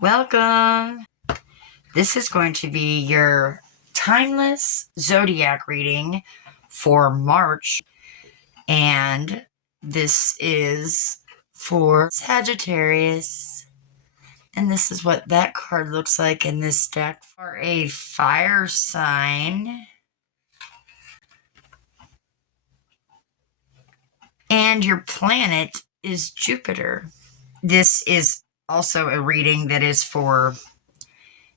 Welcome. This is going to be your timeless zodiac reading for March. And this is for Sagittarius. And this is what that card looks like in this deck for a fire sign. And your planet is Jupiter. This is also a reading that is for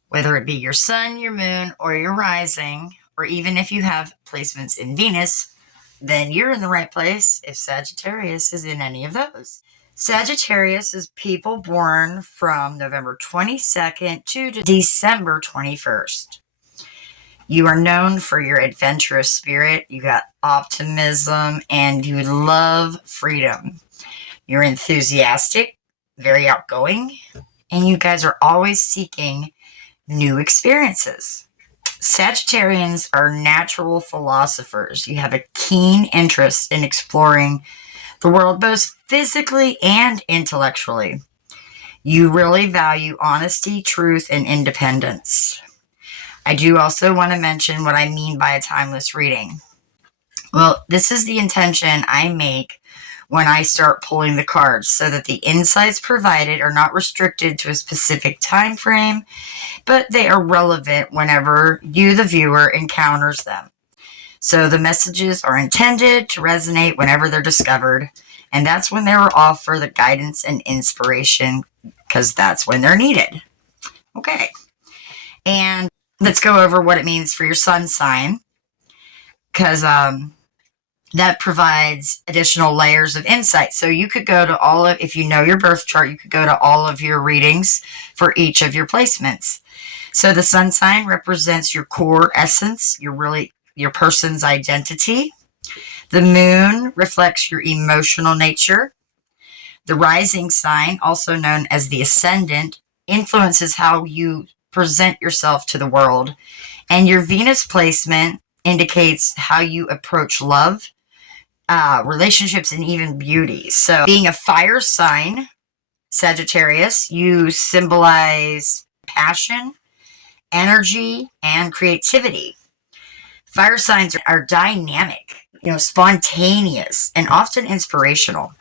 whether it be your sun, your moon, or your rising, or even if you have placements in Venus, then you're in the right place if Sagittarius is in any of those. Sagittarius is people born from November 22nd to December 21st. You are known for your adventurous spirit, you got optimism, and you love freedom. You're enthusiastic, very outgoing, and you guys are always seeking new experiences. Sagittarians are natural philosophers. You have a keen interest in exploring the world both physically and intellectually. You really value honesty, truth, and independence. I do also want to mention what I mean by a timeless reading. Well, this is the intention I make when I start pulling the cards so that the insights provided are not restricted to a specific time frame, but they are relevant whenever you, the viewer, encounters them. So the messages are intended to resonate whenever they're discovered, and that's when they will offer the guidance and inspiration, because that's when they're needed. Okay, and let's go over what it means for your sun sign, because that provides additional layers of insight. So you could go to if you know your birth chart, you could go to all of your readings for each of your placements. So the sun sign represents your core essence, your person's identity. The moon reflects your emotional nature. The rising sign, also known as the ascendant, influences how you present yourself to the world. And your Venus placement indicates how you approach love, relationships, and even beauty. So being a fire sign, Sagittarius, you symbolize passion, energy, and creativity. Fire signs are dynamic, spontaneous, and often inspirational.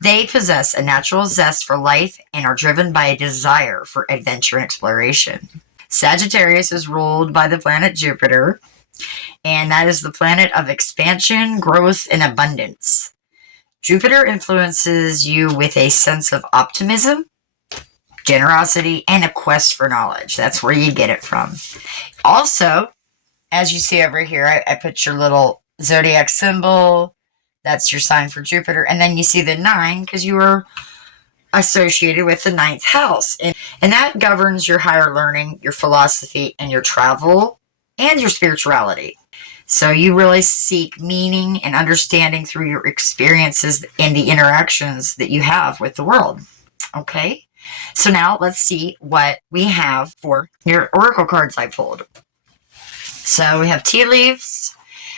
They possess a natural zest for life and are driven by a desire for adventure and exploration. Sagittarius is ruled by the planet Jupiter, and that is the planet of expansion, growth, and abundance. Jupiter influences you with a sense of optimism, generosity, and a quest for knowledge. That's where you get it from. Also, as you see over here, I put your little zodiac symbol. That's your sign for Jupiter. And then you see the 9 because you are associated with the 9th house. And that governs your higher learning, your philosophy, and your travel, and your spirituality. So you really seek meaning and understanding through your experiences and the interactions that you have with the world. Okay? So now let's see what we have for your oracle cards I pulled. So we have tea leaves.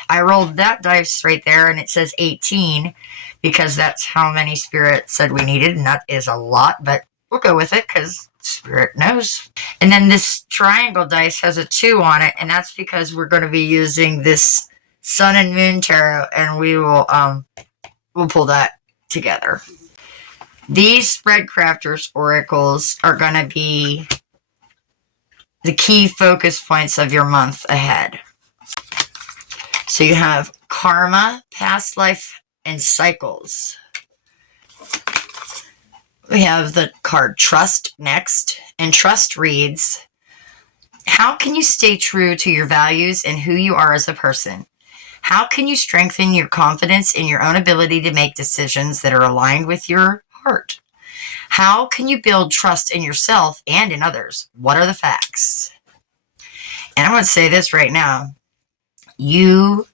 I rolled that dice right there, and it says 18 because that's how many Spirit said we needed, and that is a lot, but we'll go with it because Spirit knows. And then this triangle dice has a 2 on it, and that's because we're going to be using this Sun and Moon Tarot, and we'll pull that together. These Spread Crafters oracles are going to be the key focus points of your month ahead. So you have karma, past life, and cycles. We have the card Trust next, and Trust reads, how can you stay true to your values and who you are as a person? How can you strengthen your confidence in your own ability to make decisions that are aligned with your heart? How can you build trust in yourself and in others? What are the facts? And I'm going to say this right now. You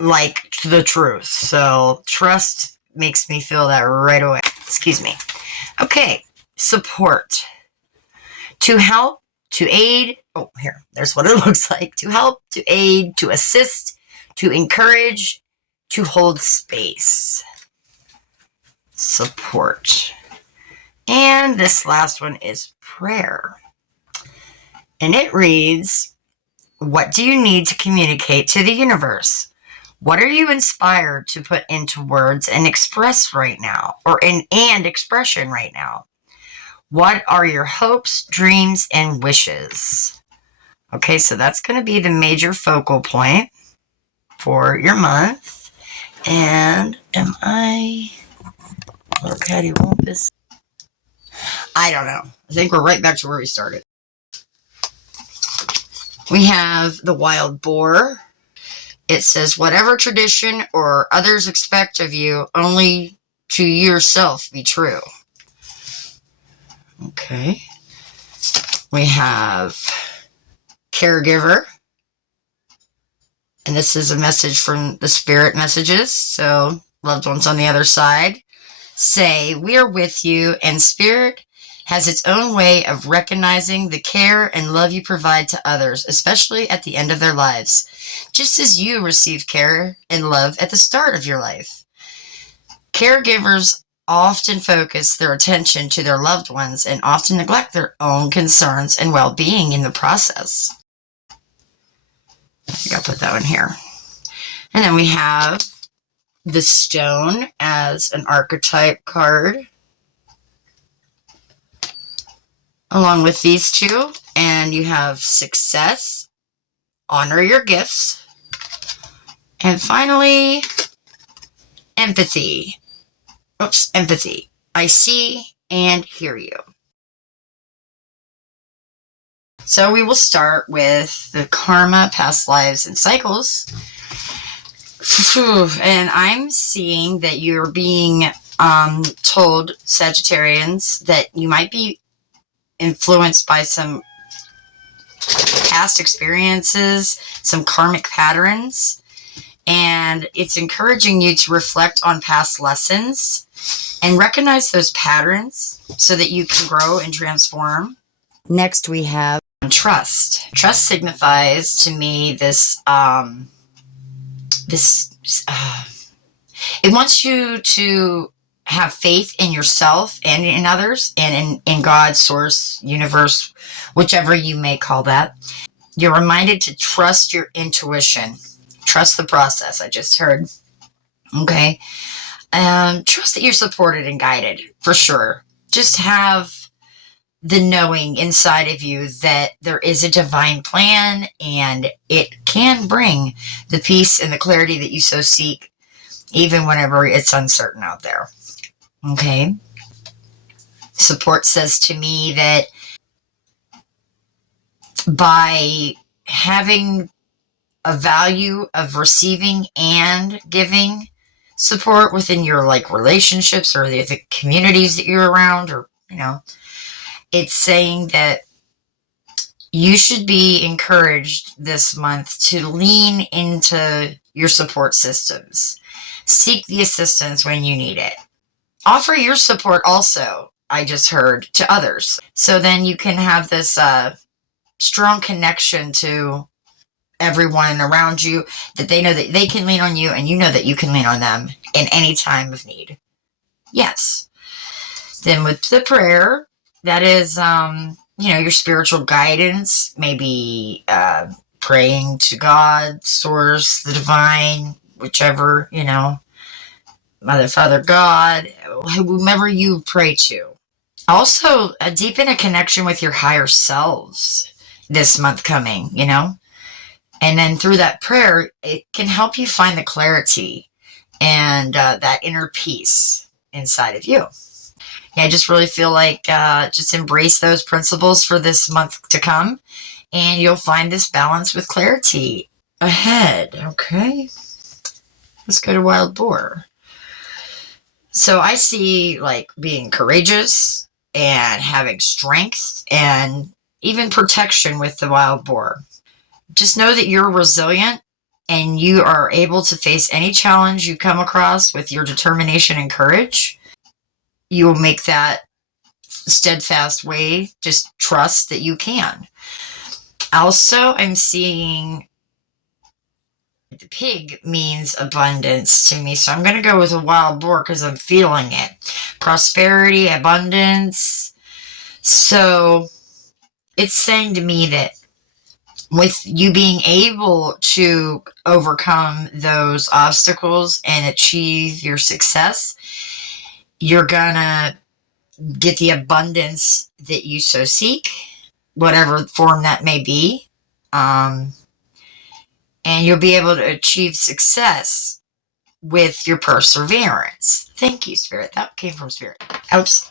like the truth. So trust makes me feel that right away. Excuse me. Okay. Support. To help, to aid. Oh, here. There's what it looks like. To help, to aid, to assist, to encourage, to hold space. Support. And this last one is prayer. And it reads, what do you need to communicate to the universe? What are you inspired to put into words and express right now, and expression right now? What are your hopes, dreams, and wishes? Okay, so that's going to be the major focal point for your month. And am I... Little Patty Wumpus? I don't know. I think we're right back to where we started. We have the wild boar. It says, whatever tradition or others expect of you, only to yourself be true. Okay. We have caregiver. And this is a message from the spirit messages. So loved ones on the other side say, we are with you, and spirit has its own way of recognizing the care and love you provide to others, especially at the end of their lives, just as you received care and love at the start of your life. Caregivers often focus their attention to their loved ones and often neglect their own concerns and well-being in the process. I think I'll put that one here. And then we have the stone as an archetype card, along with these two. And you have success, honor your gifts, and finally, empathy. Empathy. I see and hear you. So we will start with the karma, past lives, and cycles. And I'm seeing that you're being told, Sagittarians, that you might be influenced by some past experiences, some karmic patterns, and it's encouraging you to reflect on past lessons and recognize those patterns so that you can grow and transform. Next, we have trust. Trust signifies to me it wants you to have faith in yourself and in others and in God, source, universe, whichever you may call that. You're reminded to trust your intuition. Trust the process, I just heard. Okay. Trust that you're supported and guided, for sure. Just have the knowing inside of you that there is a divine plan, and it can bring the peace and the clarity that you so seek, even whenever it's uncertain out there. Okay. Support says to me that by having a value of receiving and giving support within your relationships or the communities that you're around, or it's saying that you should be encouraged this month to lean into your support systems. Seek the assistance when you need it. Offer your support also, I just heard, to others. So then you can have this strong connection to everyone around you, that they know that they can lean on you, and you know that you can lean on them in any time of need. Yes. Then with the prayer, that is, your spiritual guidance, maybe praying to God, source, the divine, whichever, Mother, Father, God, whomever you pray to. Also, deepen a connection with your higher selves this month coming, And then through that prayer, it can help you find the clarity and that inner peace inside of you. Yeah, I just really feel like just embrace those principles for this month to come, and you'll find this balance with clarity ahead. Okay, let's go to wild boar. So I see being courageous and having strength and even protection with the wild boar. Just know that you're resilient and you are able to face any challenge you come across with your determination and courage. You will make that steadfast way. Just trust that you can. Also, I'm seeing the pig means abundance to me. So I'm going to go with a wild boar because I'm feeling it. Prosperity, abundance, So it's saying to me that with you being able to overcome those obstacles and achieve your success, you're gonna get the abundance that you so seek, whatever form that may be. And you'll be able to achieve success with your perseverance. Thank you, Spirit. That came from Spirit. Oops.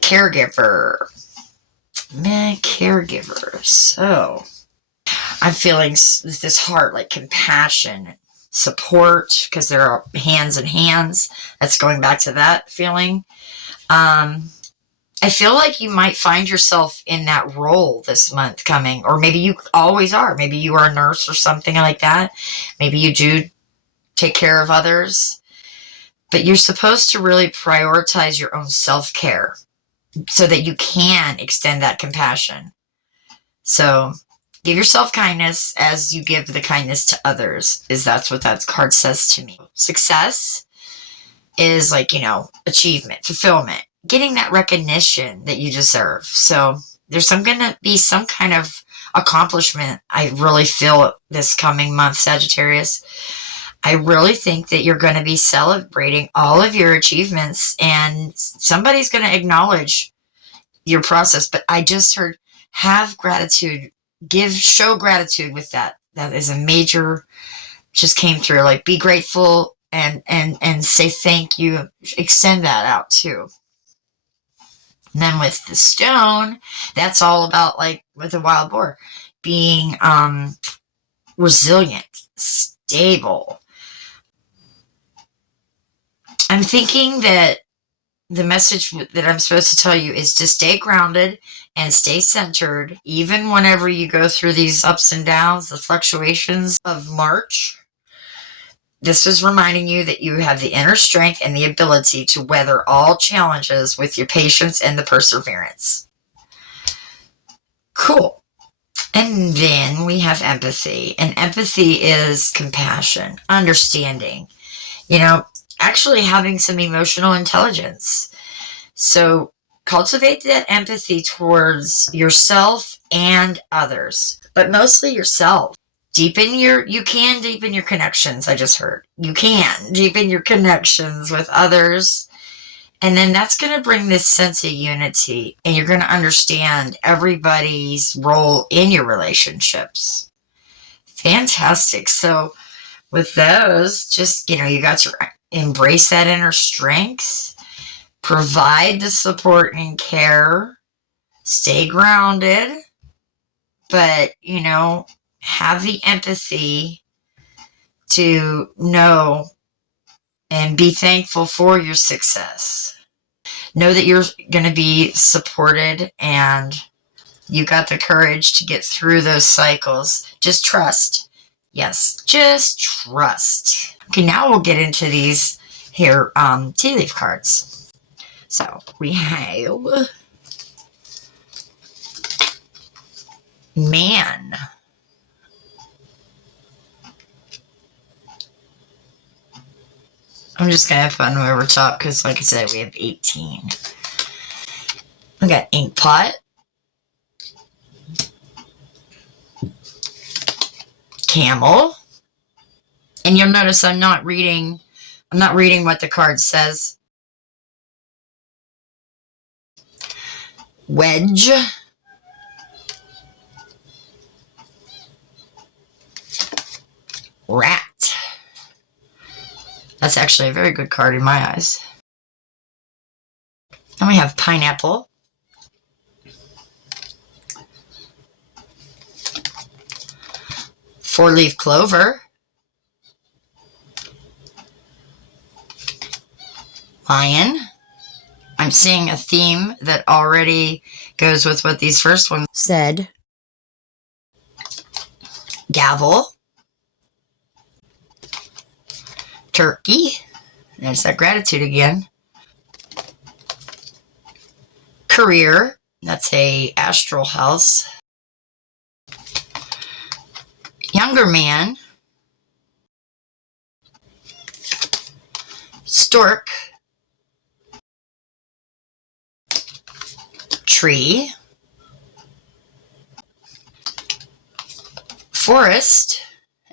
Caregiver. Man, caregiver. So, I'm feeling this heart like compassion, support, because there are hands in hands. That's going back to that feeling. I feel like you might find yourself in that role this month coming, or maybe you always are. Maybe you are a nurse or something like that. Maybe you do take care of others. But you're supposed to really prioritize your own self-care so that you can extend that compassion. So give yourself kindness as you give the kindness to others, that's what that card says to me. Success is like, achievement, fulfillment, getting that recognition that you deserve. So there's going to be some kind of accomplishment. I really feel this coming month, Sagittarius. I really think that you're going to be celebrating all of your achievements, and somebody's going to acknowledge your process. But I just heard, have gratitude, show gratitude with that. That is a major, just came through, like be grateful and say thank you. Extend that out too. And then with the stone, that's all about, like with the wild boar, being resilient, stable. I'm thinking that the message that I'm supposed to tell you is to stay grounded and stay centered, even whenever you go through these ups and downs, the fluctuations of March. This is reminding you that you have the inner strength and the ability to weather all challenges with your patience and the perseverance. Cool. And then we have empathy. And empathy is compassion, understanding, actually having some emotional intelligence. So cultivate that empathy towards yourself and others, but mostly yourself. You can deepen your connections. I just heard. You can deepen your connections with others. And then that's going to bring this sense of unity, and you're going to understand everybody's role in your relationships. Fantastic. So with those, just, you got to embrace that inner strength, provide the support and care, stay grounded, but, have the empathy to know and be thankful for your success. Know that you're going to be supported and you got the courage to get through those cycles. Just trust. Yes, just trust. Okay, now we'll get into these here tea leaf cards. So we have Man. I'm just going to have fun over top because, like I said, we have 18. We got Ink Pot, Camel, and you'll notice I'm not reading what the card says. Wedge, Rat. That's actually a very good card in my eyes. Then we have Pineapple, Four-leaf Clover, Lion. I'm seeing a theme that already goes with what these first ones said. Gavel, Turkey. There's that gratitude again. Career. That's a astral house. Younger Man. Stork. tree, forest,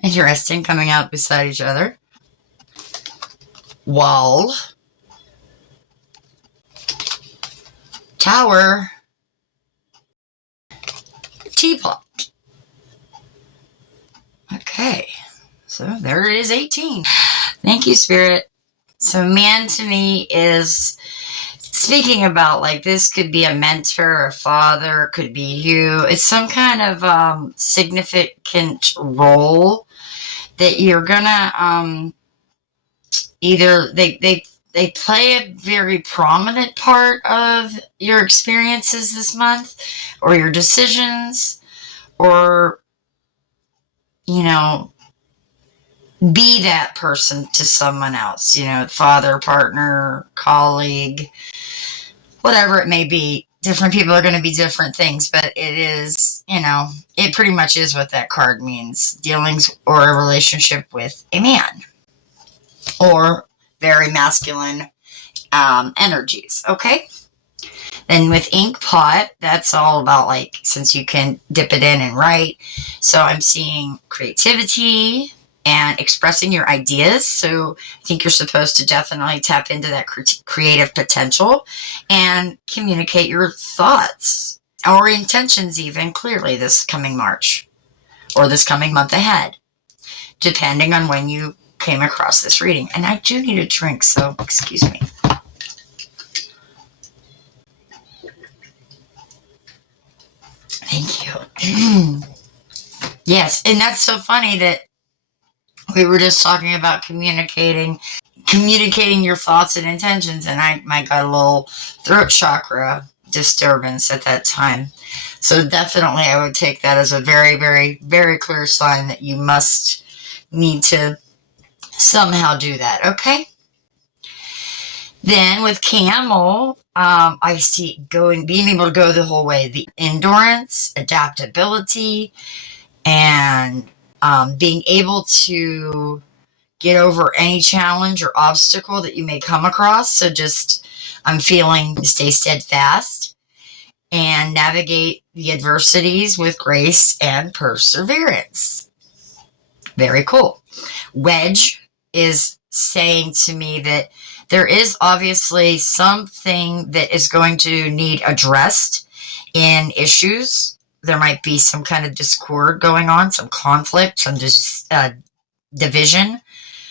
interesting, coming out beside each other, wall, tower, teapot. Okay, so there it is, 18. Thank you, Spirit. So man to me is speaking about, like, this could be a mentor, a father, could be you. It's some kind of significant role that you're gonna either they play a very prominent part of your experiences this month, or your decisions, or, you know, be that person to someone else, you know, father, partner, colleague, whatever it may be. Different people are going to be different things, but it is, you know, it pretty much is what that card means. Dealings or a relationship with a man, or very masculine energies, okay? Then with ink pot, that's all about, like, since you can dip it in and write. So I'm seeing creativity and expressing your ideas. So I think you're supposed to definitely tap into that creative potential and communicate your thoughts or intentions even clearly this coming March or this coming month ahead, depending on when you came across this reading. And I do need a drink, so excuse me. Thank you. Yes, and that's so funny that we were just talking about communicating your thoughts and intentions, and I got a little throat chakra disturbance at that time. So definitely I would take that as a very, very, very clear sign that you must need to somehow do that, okay? Then with camel, I see being able to go the whole way. The endurance, adaptability, and being able to get over any challenge or obstacle that you may come across. So just, I'm feeling stay steadfast and navigate the adversities with grace and perseverance. Very cool. Wedge is saying to me that there is obviously something that is going to need addressed in issues. There might be some kind of discord going on, some conflict, some division,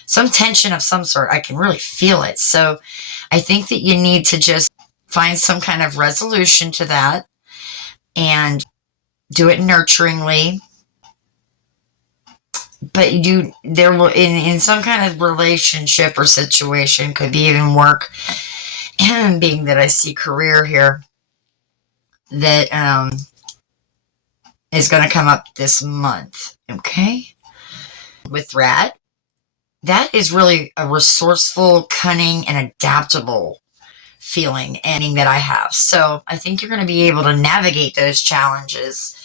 some tension of some sort. I can really feel it. So I think that you need to just find some kind of resolution to that and do it nurturingly. But there will, in some kind of relationship or situation, could be even work, and being that I see career here, that is going to come up this month, okay? With Rat, that is really a resourceful, cunning, and adaptable feeling and that I have. So I think you're going to be able to navigate those challenges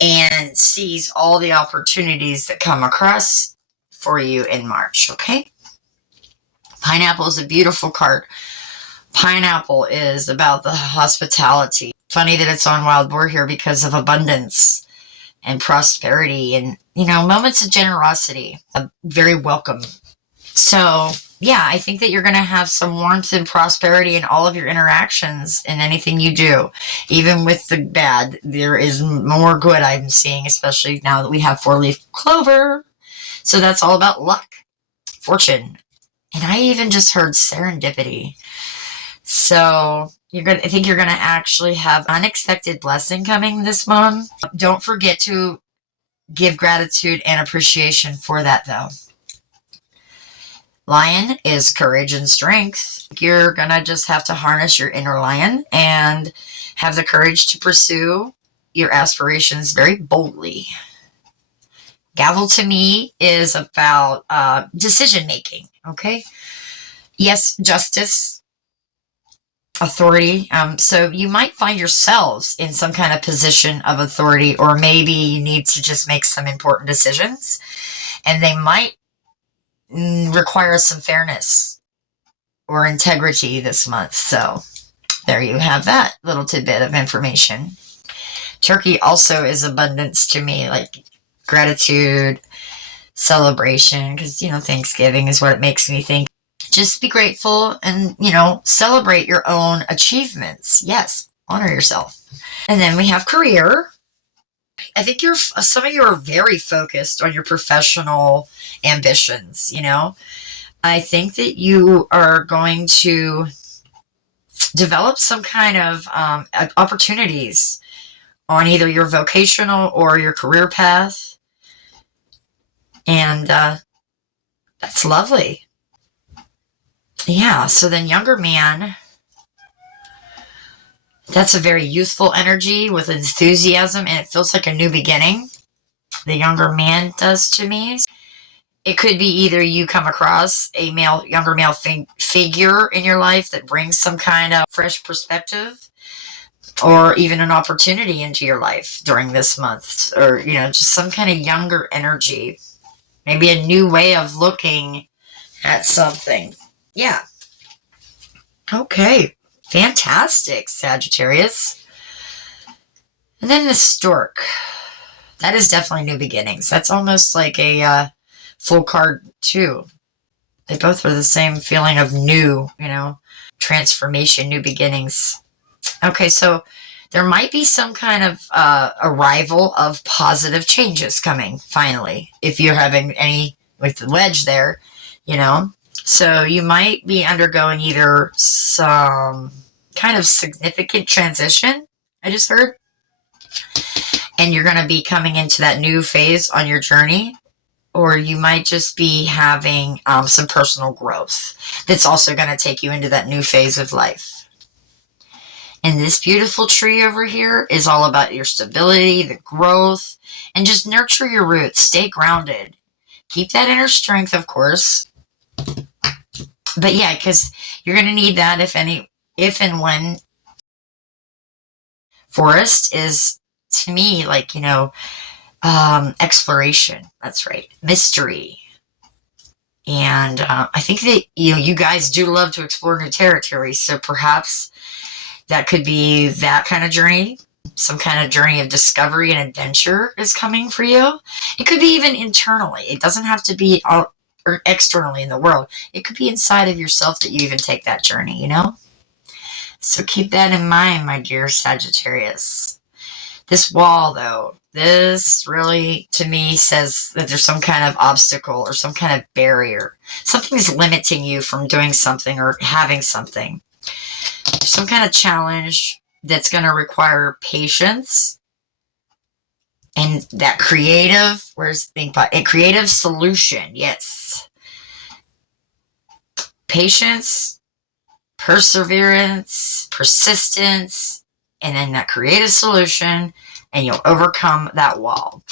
and seize all the opportunities that come across for you in March, okay? Pineapple is a beautiful card. Pineapple is about the hospitality. Funny that it's on Wild Boar here because of abundance and prosperity and, you know, moments of generosity. Very welcome. So, yeah, I think that you're going to have some warmth and prosperity in all of your interactions in anything you do. Even with the bad, there is more good I'm seeing, especially now that we have 4-leaf clover. So that's all about luck, fortune. And I even just heard serendipity. So I think you're going to actually have unexpected blessing coming this month. Don't forget to give gratitude and appreciation for that, though. Lion is courage and strength. You're going to just have to harness your inner lion and have the courage to pursue your aspirations very boldly. Gavel to me is about decision making, okay? Yes, justice, authority. So you might find yourselves in some kind of position of authority, or maybe you need to just make some important decisions, and they might require some fairness or integrity this month. So there you have that little tidbit of information. Turkey also is abundance to me, like gratitude, celebration, because, Thanksgiving is what it makes me think. Just be grateful and, celebrate your own achievements. Yes, honor yourself. And then we have career. I think some of you are very focused on your professional ambitions, I think that you are going to develop some kind of opportunities on either your vocational or your career path. And that's lovely. Yeah, so then younger man, that's a very youthful energy with enthusiasm, and it feels like a new beginning. The younger man does to me. It could be either you come across a younger male figure in your life that brings some kind of fresh perspective, or even an opportunity into your life during this month, or, just some kind of younger energy. Maybe a new way of looking at something. Yeah. Okay. Fantastic, Sagittarius. And then the stork. That is definitely new beginnings. That's almost like a full card too. They both are the same feeling of new, transformation, new beginnings. Okay, so there might be some kind of arrival of positive changes coming, finally, if you're having any with the wedge there, So you might be undergoing either some kind of significant transition, I just heard, and you're going to be coming into that new phase on your journey, or you might just be having some personal growth that's also going to take you into that new phase of life. And this beautiful tree over here is all about your stability, the growth, and just nurture your roots. Stay grounded. Keep that inner strength, of course. But yeah, because you're going to need that if and when. Forest is, to me, like, exploration. That's right. Mystery. And I think that, you guys do love to explore new territories. So perhaps that could be that kind of journey. Some kind of journey of discovery and adventure is coming for you. It could be even internally. It doesn't have to be out or externally in the world. It could be inside of yourself that you even take that journey, So keep that in mind, my dear Sagittarius. This wall, though, this really, to me, says that there's some kind of obstacle or some kind of barrier. Something's limiting you from doing something or having something. There's some kind of challenge that's going to require patience and that creative, creative solution. Yes. Patience, perseverance, persistence, and then that creative solution, and you'll overcome that wall.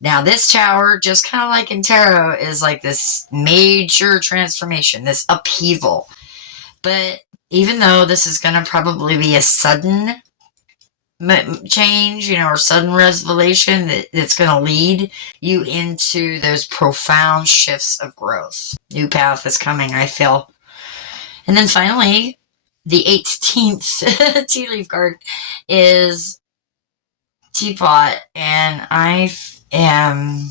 Now, this tower, just kind of like in tarot, is like this major transformation, this upheaval. But even though this is going to probably be a sudden change, or sudden revelation that's going to lead you into those profound shifts of growth. New path is coming, I feel. And then finally, the 18th tea leaf card is Teapot, and I am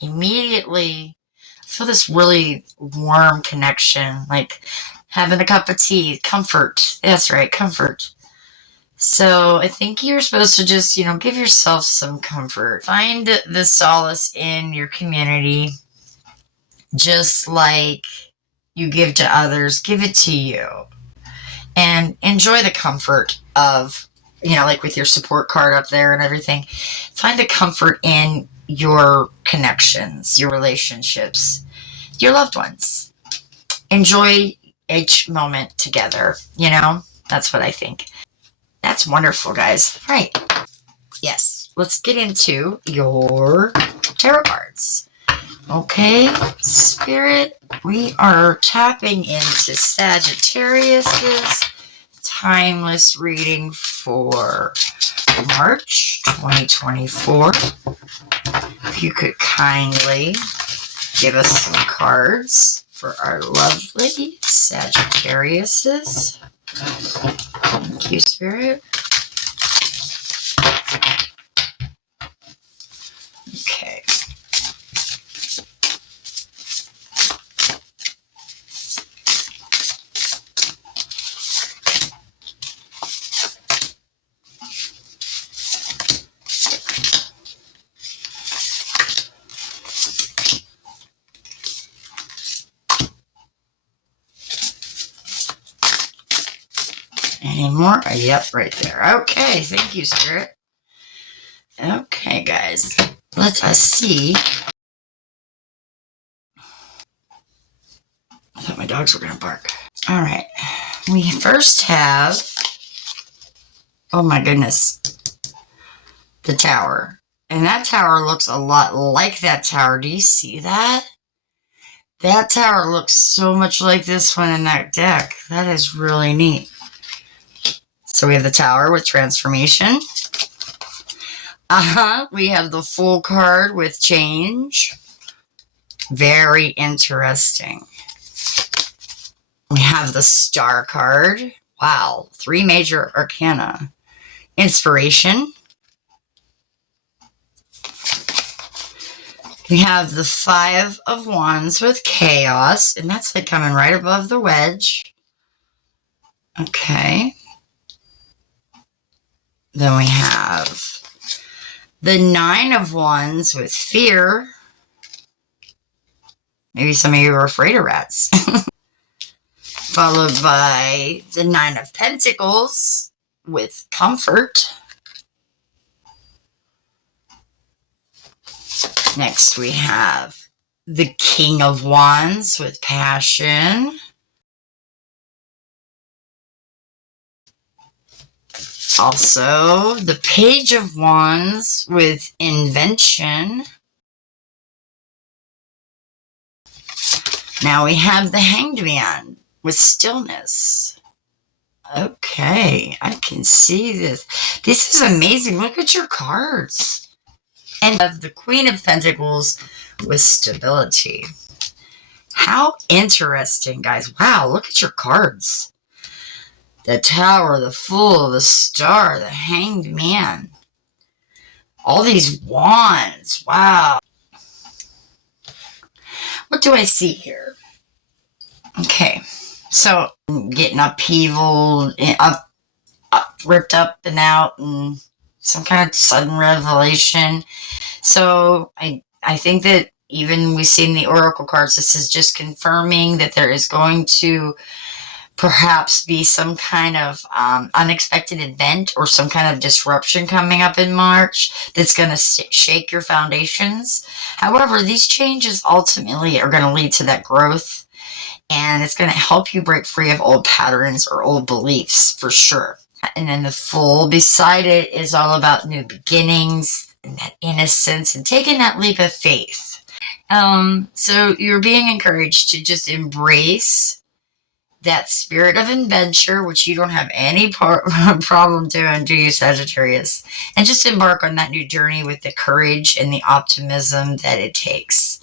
immediately feel this really warm connection, like having a cup of tea, comfort. That's right, comfort. So I think you're supposed to just, give yourself some comfort. Find the solace in your community, just like you give to others, give it to you. And enjoy the comfort of, like with your support card up there and everything. Find the comfort in your connections, your relationships, your loved ones. Enjoy each moment together, That's what I think. That's wonderful, guys. All right. Yes. Let's get into your tarot cards. Okay, Spirit, we are tapping into Sagittarius's timeless reading for March 2024. If you could kindly give us some cards for our lovely Sagittariuses. Thank you, Spirit. Okay. Any more? Yep, right there. Okay, thank you, Spirit. Okay, guys. Let us see. I thought my dogs were going to bark. All right. We first have, oh my goodness, the tower. And that tower looks a lot like that tower. Do you see that? That tower looks so much like this one in that deck. That is really neat. So we have the tower with transformation. We have the Fool card with change. Very interesting. We have the Star card. Wow. 3 major arcana. Inspiration. We have the 5 of Wands with chaos. And that's like coming right above the wedge. Okay. Then we have the 9 of Wands with fear. Maybe some of you are afraid of rats. Followed by the 9 of Pentacles with comfort. Next we have the King of Wands with passion. Also, the Page of Wands with invention. Now we have the Hanged Man with stillness. Okay, I can see this. This is amazing. Look at your cards. And we have the Queen of Pentacles with stability. How interesting, guys. Wow, look at your cards. The Tower, the Fool, the Star, the Hanged Man. All these wands. Wow. What do I see here? Okay. So, getting upheaval, ripped up and out, and some kind of sudden revelation. So, I think that even we've seen the Oracle cards, this is just confirming that there is going to perhaps be some kind of unexpected event or some kind of disruption coming up in March that's going to shake your foundations. However, these changes ultimately are going to lead to that growth, and it's going to help you break free of old patterns or old beliefs for sure. And then the Fool beside it is all about new beginnings and that innocence and taking that leap of faith. So you're being encouraged to just embrace that spirit of adventure, which you don't have any problem doing, do you, Sagittarius? And just embark on that new journey with the courage and the optimism that it takes.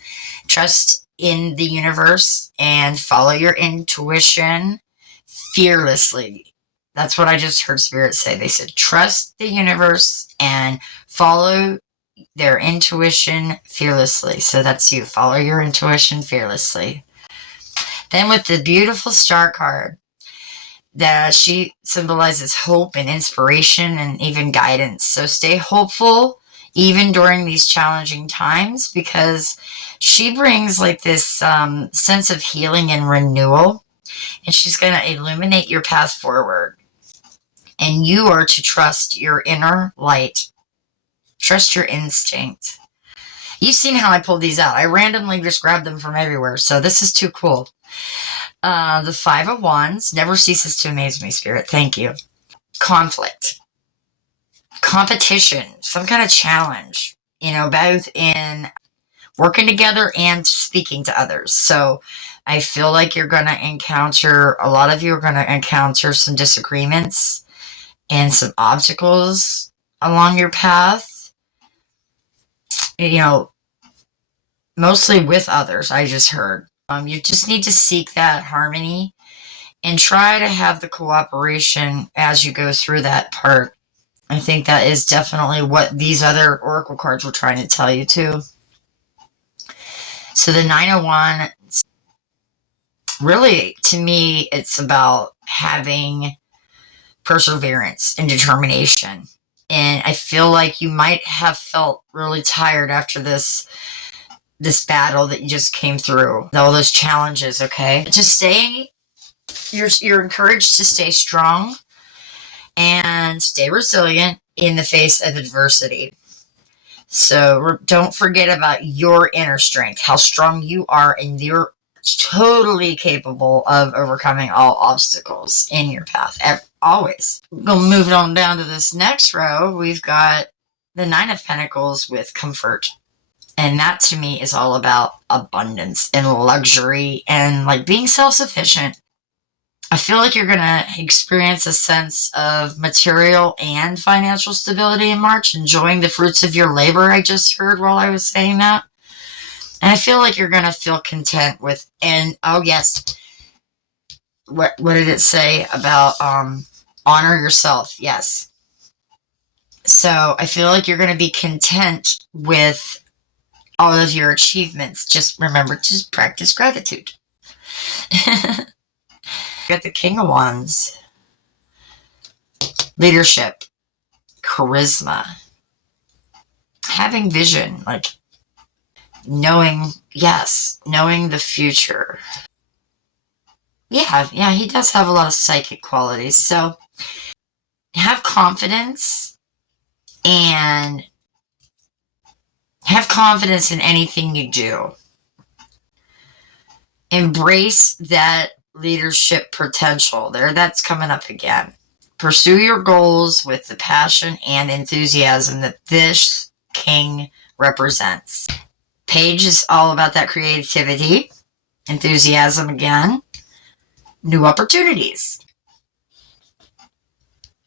Trust in the universe and follow your intuition fearlessly. That's what I just heard Spirit say. They said, trust the universe and follow their intuition fearlessly. So that's you. Follow your intuition fearlessly. Then with the beautiful Star card, that she symbolizes hope and inspiration and even guidance. So stay hopeful even during these challenging times, because she brings like this sense of healing and renewal, and she's going to illuminate your path forward. And you are to trust your inner light. Trust your instinct. You've seen how I pulled these out. I randomly just grabbed them from everywhere. So this is too cool. The 5 of Wands never ceases to amaze me, Spirit. Thank you. Conflict. Competition. Some kind of challenge. You know, both in working together and speaking to others. So I feel like you're going to encounter, a lot of you are going to encounter some disagreements and some obstacles along your path. You know, mostly with others, I just heard. You just need to seek that harmony and try to have the cooperation as you go through that part. I think that is definitely what these other oracle cards were trying to tell you too. So the 901, really, to me, it's about having perseverance and determination. And I feel like you might have felt really tired after this battle that you just came through, all those challenges. Okay, just stay. You're encouraged to stay strong and stay resilient in the face of adversity. So don't forget about your inner strength, how strong you are, and you're totally capable of overcoming all obstacles in your path. Always. We'll move on down to this next row. We've got the Nine of Pentacles with comfort. And that to me is all about abundance and luxury and like being self-sufficient. I feel like you're going to experience a sense of material and financial stability in March, enjoying the fruits of your labor, I just heard while I was saying that. And I feel like you're going to feel content with, and oh yes, what did it say about honor yourself? Yes. So I feel like you're going to be content with all of your achievements. Just remember to practice gratitude. Got the King of Wands. Leadership. Charisma. Having vision. Like knowing the future. Yeah, he does have a lot of psychic qualities. So have confidence and have confidence in anything you do. Embrace that leadership potential. That's coming up again. Pursue your goals with the passion and enthusiasm that this king represents. Page is all about that creativity, enthusiasm again, new opportunities.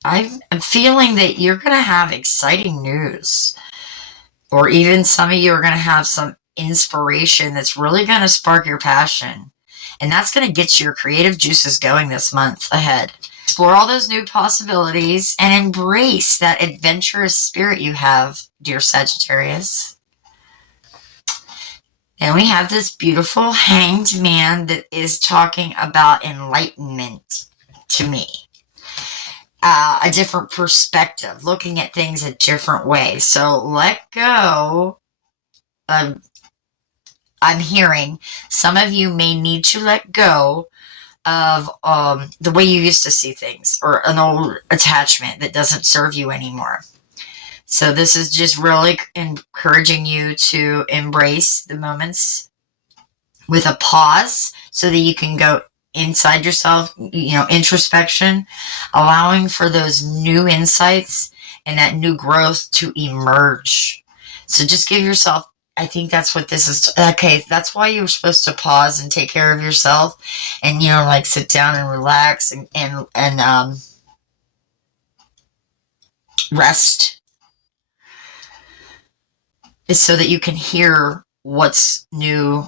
I'm feeling that you're going to have exciting news, or even some of you are going to have some inspiration that's really going to spark your passion. And that's going to get your creative juices going this month ahead. Explore all those new possibilities and embrace that adventurous spirit you have, dear Sagittarius. And we have this beautiful hanged man that is talking about enlightenment to me. A different perspective, looking at things a different way. So let go. I'm hearing some of you may need to let go of the way you used to see things, or an old attachment that doesn't serve you anymore. So this is just really encouraging you to embrace the moments with a pause so that you can go inside yourself, introspection, allowing for those new insights and that new growth to emerge. So just give yourself, I think that's what this is. Okay, that's why you're supposed to pause and take care of yourself and, like sit down and relax and rest. Is so that you can hear what's new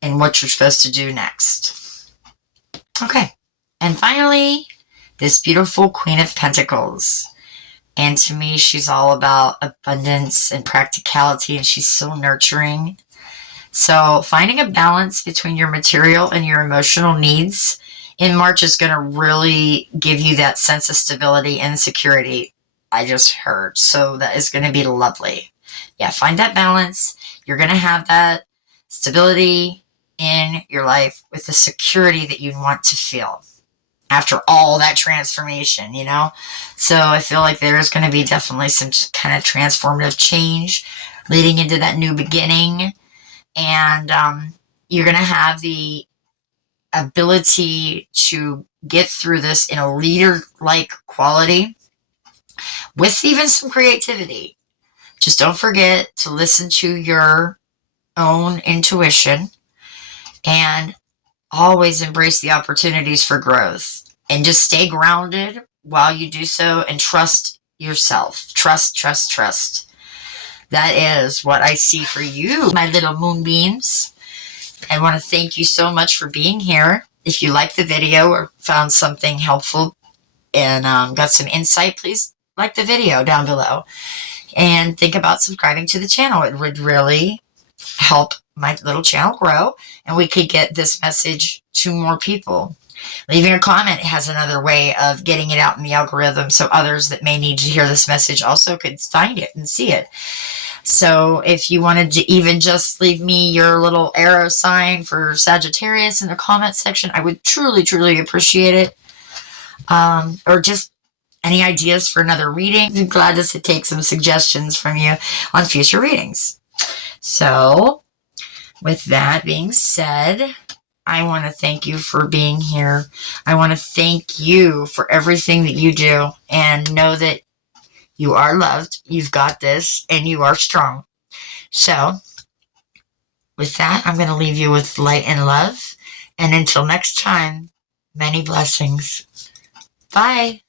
and what you're supposed to do next. Okay. And finally, this beautiful Queen of Pentacles. And to me, she's all about abundance and practicality, and she's so nurturing. So finding a balance between your material and your emotional needs in March is going to really give you that sense of stability and security I just heard. So that is going to be lovely. Yeah, find that balance. You're going to have that stability in your life with the security that you want to feel after all that transformation, So I feel like there is going to be definitely some kind of transformative change leading into that new beginning. And you're going to have the ability to get through this in a leader-like quality with even some creativity. Just don't forget to listen to your own intuition and always embrace the opportunities for growth and just stay grounded while you do so and trust yourself. Trust. That is what I see for you, my little moonbeams. I want to thank you so much for being here. If you liked the video or found something helpful and got some insight, please like the video down below. And think about subscribing to the channel. It would really help my little channel grow, and we could get this message to more people. Leaving a comment has another way of getting it out in the algorithm, so others that may need to hear this message also could find it and see it. So if you wanted to even just leave me your little arrow sign for Sagittarius in the comment section, I would truly, truly appreciate it. Or just any ideas for another reading. I'm glad to take some suggestions from you on future readings. So with that being said, I want to thank you for being here. I want to thank you for everything that you do, and know that you are loved, you've got this, and you are strong. So with that, I'm going to leave you with light and love. And until next time, many blessings. Bye.